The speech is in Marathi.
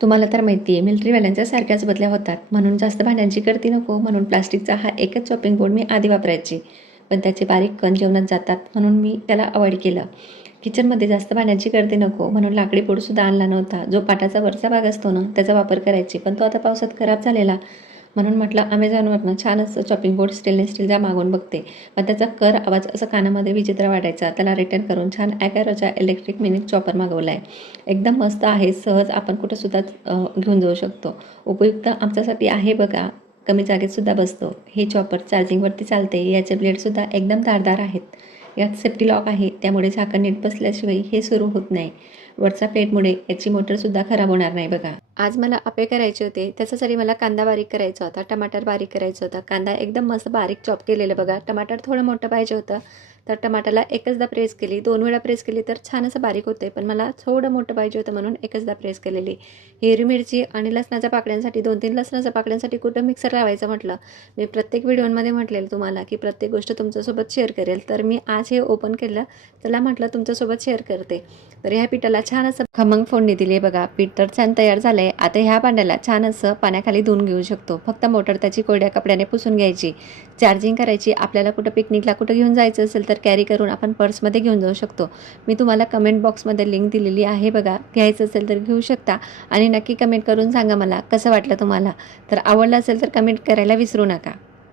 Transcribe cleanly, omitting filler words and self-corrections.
तुम्हाला तर माहिती आहे मिलिटरीवाल्यांच्या सारख्याच बदल्या होतात, म्हणून जास्त भांड्यांची गर्दी नको म्हणून प्लास्टिकचा हा एकच चॉपिंग बोर्ड मी आधी वापरायची. पण त्याचे बारीक कण जेवणात जातात म्हणून मी त्याला अवॉइड केलं. किचनमध्ये जास्त भांड्यांची गर्दी नको म्हणून लाकडी बोर्डसुद्धा आणला नव्हता. जो पाटाचा वरचा भाग असतो ना त्याचा वापर करायची, पण तो आता पावसात खराब झालेला. म्हणून म्हटलं अमेझॉनवरनं छान असं चॉपिंग बोर्ड स्टेनलेस स्टीलचा मागवून बघते. पण त्याचा आवाज असं कानामध्ये विचित्र वाटायचा. त्याला रिटर्न करून छान ॲगॅरोचा इलेक्ट्रिक मिनी चॉपर मागवला आहे. एकदम मस्त आहे, सहज आपण कुठंसुद्धा घेऊन जाऊ शकतो. उपयुक्त आमच्यासाठी आहे बघा, कमी जागेतसुद्धा बसतो. हे चॉपर चार्जिंगवरती चालते. याचे ब्लेडसुद्धा एकदम धारदार आहेत. यात सेफ्टी लॉक आहे, त्यामुळे झाकण नीट बसल्याशिवाय हे सुरू होत नाही. वरच्या प्लेटमुळे याची मोटरसुद्धा खराब होणार नाही बघा. आज मला आप्पे करायचे होते, त्याच्यासाठी मला कांदा बारीक करायचा होता, टमाटर बारीक करायचं होतं. कांदा एकदम मस्त बारीक चॉप केलेलं बघा. टमाटर थोडं मोठं पाहिजे होतं, तर टमाटरला एकचदा प्रेस केली. 2 वेळा प्रेस केली तर छान असं बारीक होते, पण मला थोडं मोठं पाहिजे होतं म्हणून एकचदा प्रेस केलेली. हिरवी मिरची आणि लसणाच्या पाकळ्यांसाठी 2-3 लसणाच्या पाकळ्यांसाठी कुठं मिक्सर लावायचं म्हटलं. मी प्रत्येक व्हिडिओमध्ये म्हटलेलं तुम्हाला की प्रत्येक गोष्ट तुमच्यासोबत शेअर करेल, तर मी आज हे ओपन केलं. चला म्हटलं तुमच्यासोबत शेअर करते. तर ह्या पिठाला छान असं खमंग फोडणी दिली बघा. पीठ तर छान तयार झालं आहे. आता ह्या भांड्याला छान असं पाण्याखाली धुवून घेऊ शकतो. फक्त मोटर त्याची कोरड्या कपड्याने पुसून घ्यायची. चार्जिंग करायची. आपल्याला कुठं पिकनिकला कुठं घेऊन जायचं असेल तर कॅरी करून आपण पर्समध्ये घेऊन जाऊ शकतो. मी तुम्हाला कमेंट बॉक्समध्ये लिंक दिलेली आहे बघा. घ्यायचं असेल तर घेऊ शकता आणि नक्की कमेंट करून सांगा मला कसं वाटलं तुम्हाला. तर आवडलं असेल तर कमेंट करायला विसरू नका.